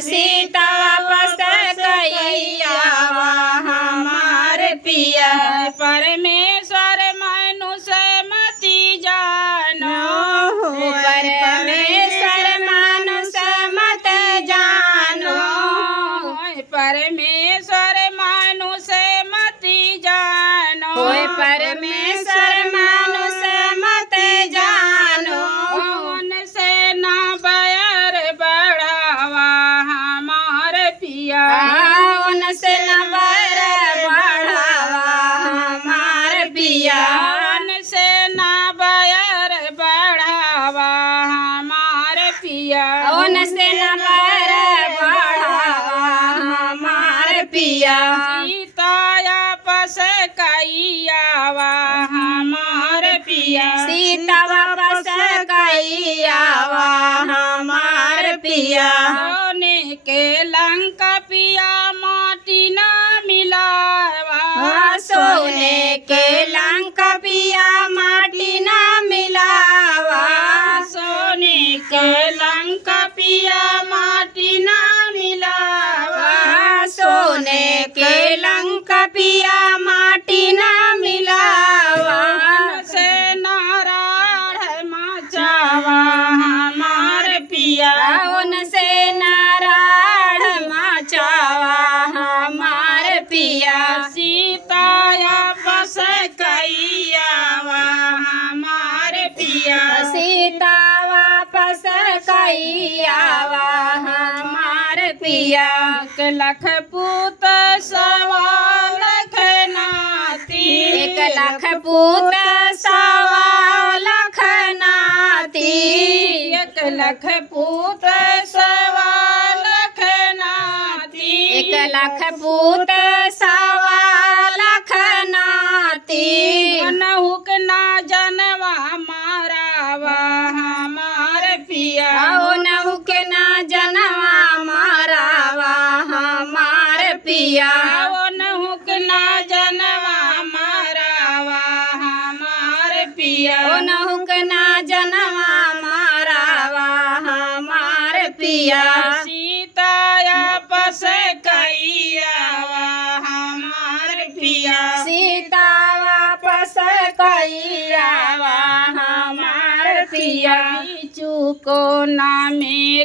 सीता वापस कैयावा हमार पिया। परमेश्वर मनुष्य मति जानो परमेश्वर मनुष्य मत जानो परमेश्वर मनुष्य मति जानो परमेश्वर मनुष्य मत जानो उनसे ना बैर बढ़ावा हमार पिया। उनसे न बैर बढ़ावा हमार पिया। उनसे ना बैर बढ़ावा हमार पिया। उनसे न बैर बढ़ावा हमार पिया। सीता आपस कैयावा हमार पिया। सीता वापस कैयावा हमार पिया। सोने के लंका पिया माटी न मिलावा। सोने के लंका पिया माटी न मिलावा। सोने के लंका पिया माटी न मिलावा। सोने के लंका पिया माटी न मिलावा। से नारायण मचावा हमार पिया। उनसे नारायण मचावा हमार पिया। सीता आपस कैयावा हमार पिया। सीता वापस कैयावा हमार पिया। एक लख पूत सवा लख नाती। 1 लाख पूत सवा लाख नाती। 1 लख पूत सवा लख नाती। 1 लाख पूत सवा लाख नाती। नहुक ना जनवा मारावा हमार पिया। नहुक ना जनवा मारावा हमार पिया। नहुक ना जनवा मारावा हमार पिया। नहुक ना जनवा मारावा हमार पिया। सीता आपस कैयावा हमार पिया। सीता वापस कैयावा हमार पिया। चुको ना मेरे